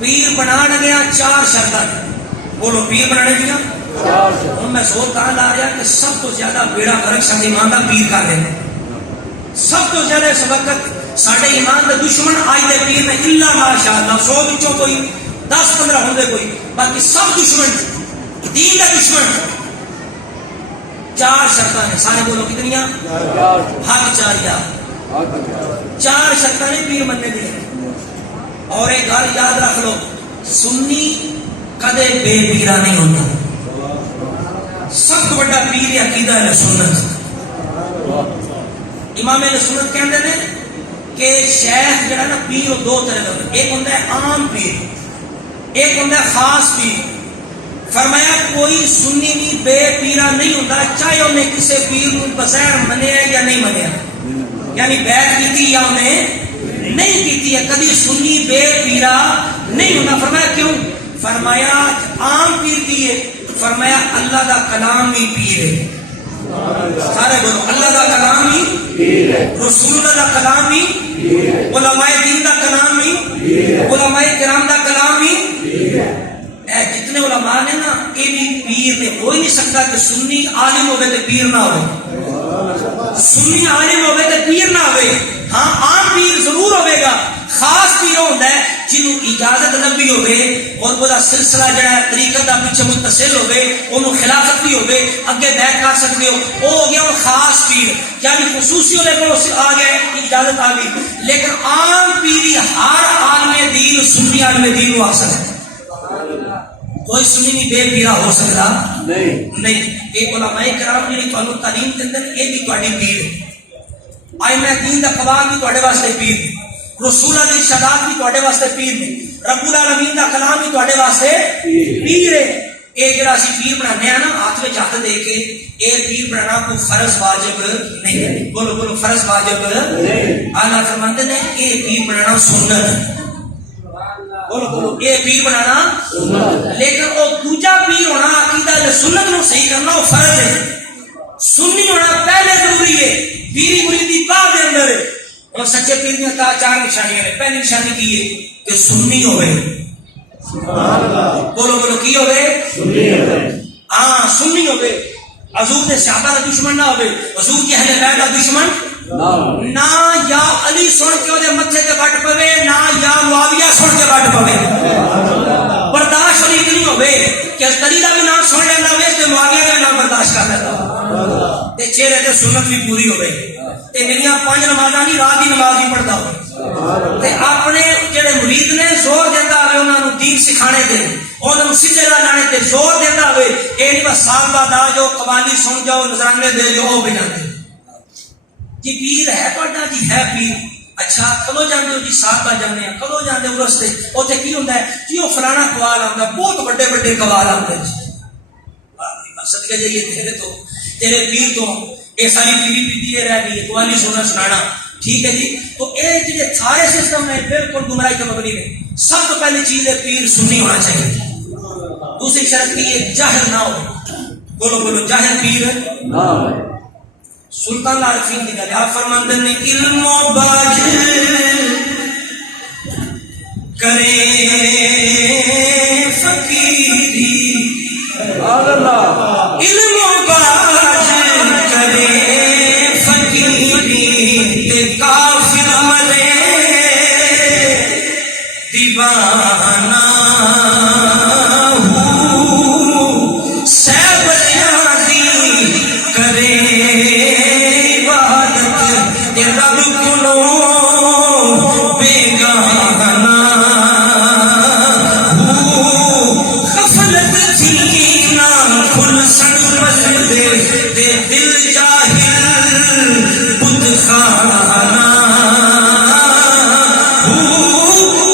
پیر بنا گیا 4 شرطاں. بولو پیر بنانے دیا. ہوں میں زور کہاں لا رہا کہ سب تو زیادہ بیڑا فرق سارے ایمان کا پیر کر رہے ہیں. سب تو زیادہ اس وقت سارے ایمان کے دشمن آج دے پیر نے الا ماشاء اللہ 100 وچوں کوئی 10-15 ہوندے کوئی, باقی سب دشمن دین کا دشمن. 4 شرطاں نے سارے. بولو کتنیاں؟ حق 4 یا 4 شرطاں نے پیر بننے دی. اور ایک گل یاد رکھ لو, سنی کدے بے پیرا نہیں ہوتا. سب تو بڑا پیر عقیدہ ہے سنت. امام اہل سنت کہتے ہیں کہ شیخ جڑا نا پیر 2 طرح کا, ایک ہوتا ہے عام پیر, ایک ہوتا ہے خاص پیر. فرمایا کوئی سنی بھی بے پیرا نہیں ہوتا, چاہے انہیں کسی پیر کو بغیر منیا یا نہیں منیا, یعنی بیعت کی یا انہیں نہیں کی ہے, کبھی سنی بے پیرا نہیں ہوتا. فرمایا کیوں؟ فرمایا عام پیر کی ہے. فرمایا اللہ دا کلام ہی پیر ہے. سارے بولو اللہ دا کلام ہی پیر ہے, رسول اللہ دا کلام ہی پیر ہے, علماء دین دا کلام ہی پیر ہے, علماء کرام دا کلام ہی پیر ہے. اے جتنے علماء نے نا یہ بھی پیر نے. ہو ہی نہیں سکتا کہ سنی عالم ہوئے تو پیر نہ ہوئے, سنی عالم ہوئے تو پیر نہ ہوئے. ہاں عام پیر ضرور ہوئے گا, خاص پیر ہوتا ہے جنہوں اجازت لبی ہوئے اور وہ سلسلہ جڑا ہے طریقت دا پیچھے متصل ہوئے, انہوں خلافت بھی ہوئے, اگے بیعت کر سکتے ہو, وہ ہو گیا خاص پیر, یعنی خصوصی ہونے کو آ گئے اجازت آ گئی. لیکن عام پیری ہر عالم دین سنی عالم دین کو آ سکتا. کوئی سنی نہیں بے پیرا ہو سکتا نہیں. ایک علماء کرام جنہیں تمہیں تعلیم دیتے ہیں یہ بھی تھوڑی پیر ہے. آئمہ دین دا قوام بھی تھوڑے واسطے پیر ہے, رسولہ دی شہادت بھی تھوڑے واسطے پیر ہے, رب العالمین دا کلام بھی تھوڑے واسطے پیر ہے. اے جڑا اسی پیر بنانے ہیں نا ہاتھ میں ہاتھ دے کے, اے پیر بنانا کوئی فرض واجب نہیں ہے. بولو بولو فرض واجب نہیں. اللہ فرماتے ہیں اے پیر بنانا سنت. بولو بولو اے پیر بنانا سنت. لیکن وہ دوجا پیر ہونا عقیدہ جو سنت نو صحیح کرنا وہ فرض ہے. سنی ہونا پہلے ضروری ہے, پیری مریدی بعد دے اندر ہے. اور سچے پیر نے کہا 4 نشانیاں ہیں. پہلی نشانی کی ہے کہ سنی ہوئے. بولو بولو کی ہوئے؟ سنی ہوئے. ہاں سنی ہوئے. حضور نے صحابہ کا دشمن نہ ہوئے, حضور کی اہل بیت کا دشمن نہ, یا علی سن کے وہ متھے تے وٹ پوے, نہ یا معاویہ سن کے وٹ پوے. برداشت ہوئی اتنی ہوئے کہ علی دا بھی نام سن لینا ہوئے تے معاویہ کا بھی نام برداشت کر لیتا تے چہرے تے سنت بھی پوری ہوئے تے میریاں 5 نمازاں دی رات دی نماز بھی پڑھدا ہوئے تے اپنے جڑے مرید نے زور دیندا ہوئے انہاں نوں دین سکھانے تے, انہاں نوں سیدھے راہ لانے تے زور دیندا ہوئے. اے نہیں بس سال بعد آ جاؤ قوالی سن جاؤ نذرانے دے جو او بھی جاندے جی پیر ہے پڑھنا جی ہے پیر. اچھا کدو جانے ہو جی؟ سال بعد جانے ہیں. کدو جانے ہو رستے اوتھے کی ہوندا ہے جی وہ فلانا قوال آندا, بہت بڑے بڑے قوال آندے جی. صدقے جائیے تیرے تو تیرے پیر تو یہ ساری پیری پیتی رہ گئی قوالی سننا سنانا. ٹھیک ہے جی. تو یہ جڑے سارے سسٹم ہے بالکل گمراہی کا مبنی ہے. سب تو پہلی چیز ہے پیر سنی ہونا چاہیے. دوسری شرط کی ہے جاہل نہ ہو. بولو بولو جاہل پیر نہ ہو. سلطان العارفین کی گل آپ فرماتے ہیں علم و باج کرے فقیری, علم و باج کرے فقیری, تے کافر مرے دیوانہ ہو, سیب ریاضی کرے رب کلو بیگانہ ہو, غفلت جینا کھل سن دے دل جاہل بت خانہ ہو,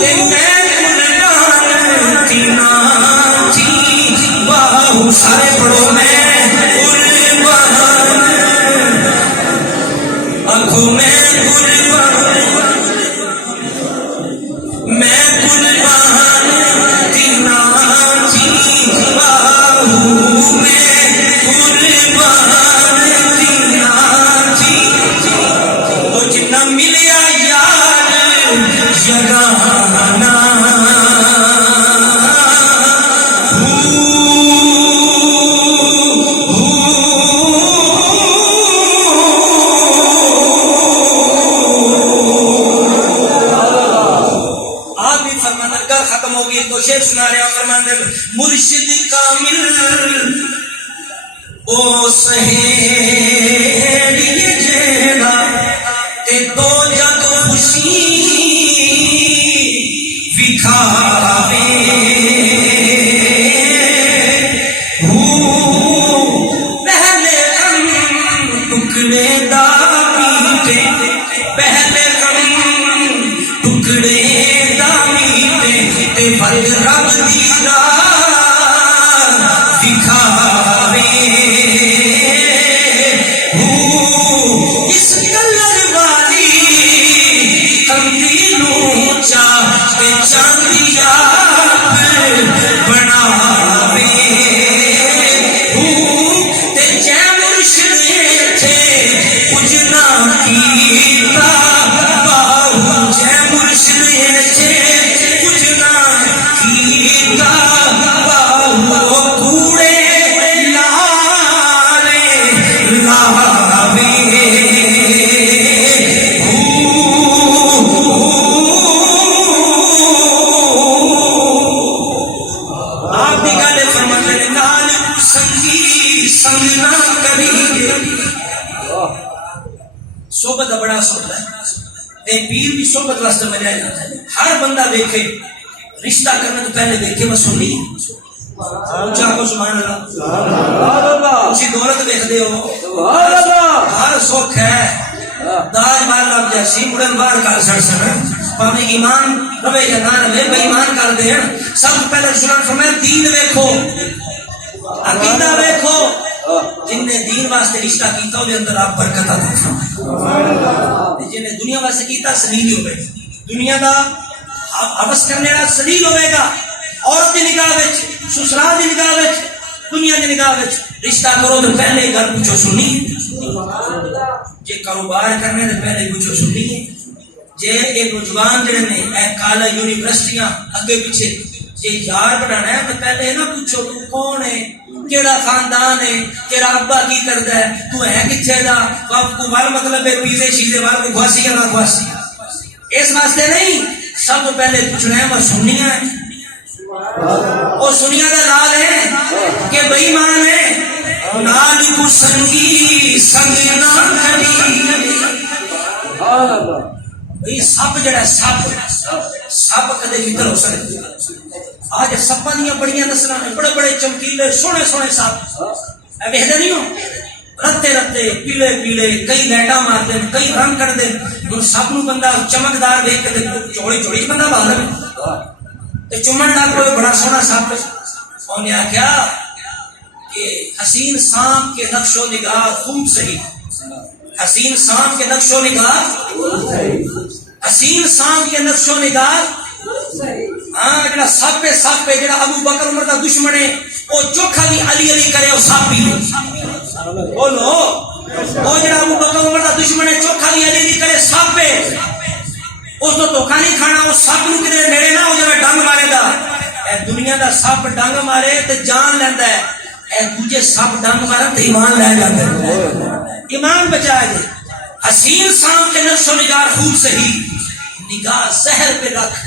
تے میں کل جان جینا بھی فرمانا گل ختم ہو گئی تو شعر سنا رہا فرمانے مرشد کامل او سہیڑی جیڑا تے دو جگ خوشی وکھاوے پہلے غم ٹکڑے دا میٹے پہلے غم ٹکڑے دا میٹے تے فرد رب دی راہ وکھاوے اس کلر والی کمری نو چاہتے چاندیا بناوے تے جے مرشد تھے کچھ نہ کیتا باہو جے مرشد تھے کچھ نہ کیتا باہو کوڑے لارے لاوے آپ دی گل فرمانے نال سنگی سنگ نہ کری صحبت کا بڑا صحبت ہے تے پیر بھی صحبت واسطے منیا جاتا ہے ہر بندہ دیکھے رشتہ کرنے تو پہلے دیکھے وہ سنی اونچا کو سبحان اللہ اسی دولت دیکھتے ہو ہر سکھ ہے داج مال لگ جیسی مڑن باہر کر سڑ سن پاویں ایمان رہے یا نہ رہے بے ایمان کر دے سب سے پہلے رسول اللہ فرمایا دین دیکھو عقیدہ دیکھو جن نے دین واسطے رشتہ کیتا وہ اندر آپ برکت عطا فرمائے جن نے دنیا واسطے کیتا سلیل ہوئے دنیا دا حوث کرنے والا سلیل ہوئے گا عورت دی نگاہ وچ سسرال دی نگاہ وچ دنیا دی نگاہ وچ رشتہ کرو تو پہلے گھر پوچھو سنی جے کاروبار کرنے تو پہلے پوچھو سنی جے ایک نوجوان جڑے نے اے کالج یونیورسٹیاں اگے پیچھے جے یار بنانا ہے تو پہلے نہ پوچھو تو کون ہے کیڑا خاندان ہے تیرا ابا کی کردا ہے تو ہے کتھے دا باپ کو وال مطلب ہے پیزے شیزے وال کو خواسی یا نہ خواسی اس واسطے نہیں سب تو پہلے پوچھنا ہے وہ سنیاں ہے وہ سنیاں دا لال ہے کہ بے ایمان ہے نال کو سنگی سنگ نہ کری بھئی سب جڑا سب کدے متر ہو سکتے آج سپاں دیاں بڑیاں نسلاں نے بڑے بڑے چمکیلے سونے سونے سپ اے ویکھدے نہیں ہو رتے رتے پیلے پیلے کئی لیٹا مارتے کئی رنگ کردے ہن سب نو بندہ چمکدار دیکھ کے چوڑی چوڑی بندہ باہر تے چمن دا کوئی بڑا سونا سپ اونے آکھیا کہ حسین سانپ کے نقش و نگار خوب صحیح حسین سانپ کے نقش و نگار حسین سانپ کے نقش و نگار ہاں جڑا سپ ہے جڑا ابو بکر عمر دا دشمن ہے او چوکھا بھی علی علی کرے او سپ بھی بولو او جڑا ابو بکر عمر دا دشمن ہے چوکھا بھی علی علی کرے سپ ہے اس تو دھوکا نہیں کھانا اس سپ نو کدے نیڑے نہ ہو جاوے ڈنگ مارے دا اے دنیا دا سپ ڈنگ مارے تے جان لیندا ہے اے دوجے سپ ڈنگ مارے تے ایمان لے جاندا ہے ایمان بچائے دے حسین سانپ کے نقش و نگار خوب صحیح نگاہ زہر پہ رکھ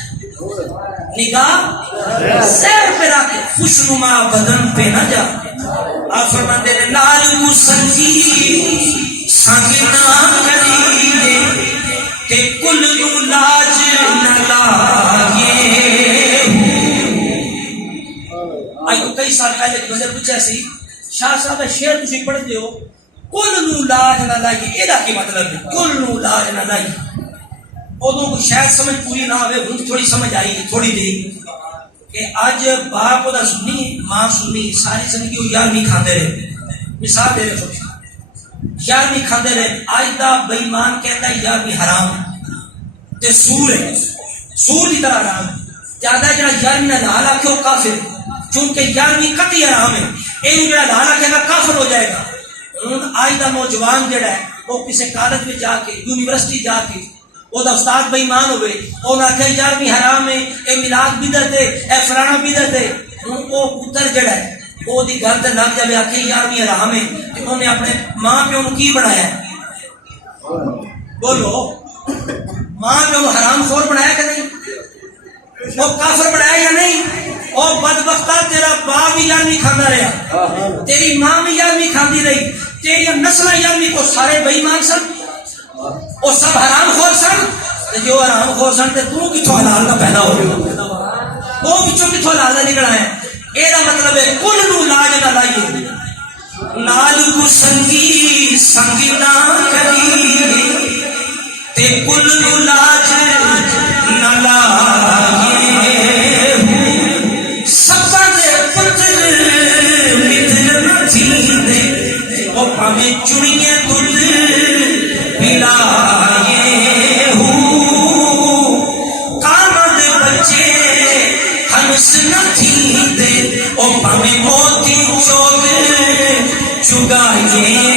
نگاہ زہر پہ رکھ خوشنما بدن پہ نہ جا آپ فرماتے ہیں نال کو سنگی سنگ نہ کری کہ کل نو لاج نہ لائے آج تو کئی سال پہلے بندے پوچھا سی شاہ صاحب شعر تسی پڑھتے ہو کل نو لاج نہ لائیے یہ کی مطلب ہے کل نو لاج نہ لائیے ادو کو شاید سمجھ پوری نہ ہوئے ہوں تھوڑی سمجھ آئی تھوڑی دیر کہ اج باپ دا سنی ماں سنی ساری زندگی وہ یار نہیں کھاندے رہے مثال دے رہے یار نہیں کھاندے رہے اج دا بے ایمان کہتا ہے یار نہیں حرام تے سور ہے سور کی طرح حرام ہے زیادہ جڑا یار نہ لا رکھے وہ کافر چونکہ یار نہیں قطعی حرام ہے یہ جڑا لا رکھے گا کافر ہو جائے گا آج دا نوجوان جڑا ہے وہ کسی کالج میں جا کے یونیورسٹی جا کے وہ دا استاد بے ایمان ہوئے وہ نہ کہ یار بھی حرام ہے اے میلاد بدعت ہے اے فلانا بدعت ہے وہ پتر جڑا ہے وہ دی گل تے لگ جائے کہ یار بھی حرام ہے تے انہوں نے اپنے ماں پیو نو کی بنایا ہے بولو ماں پیو نو حرام خور بنایا کہ نہیں وہ کافر بنایا یا نہیں؟ اور بدبختہ تیرا باپ بھی یار نہیں کھانا رہا، تیری ماں بھی یار نہیں کھاندی رہی، تیری نسل یار نہیں، تو سارے بے ایمان سن، وہ سب حرام خور سن، جو حرام خور سن تے تو کتھوں حلال کا پیدا ہو گیا، وہ بچوں کتھوں حلال کا نکلا ہے؟ یہ مطلب ہے کل نو لاج نہ لائیے، لال کو سنگی سنگی نہ کری تے کل نو لاج نہ لائیے، سبا دے پتر متر نہ تھیندے، وہ پاویں چڑیے دل پلائے ہوں، کاما دے بچے ہنس نہ تھیندے، وہ پاویں موتی چوگ چگائیے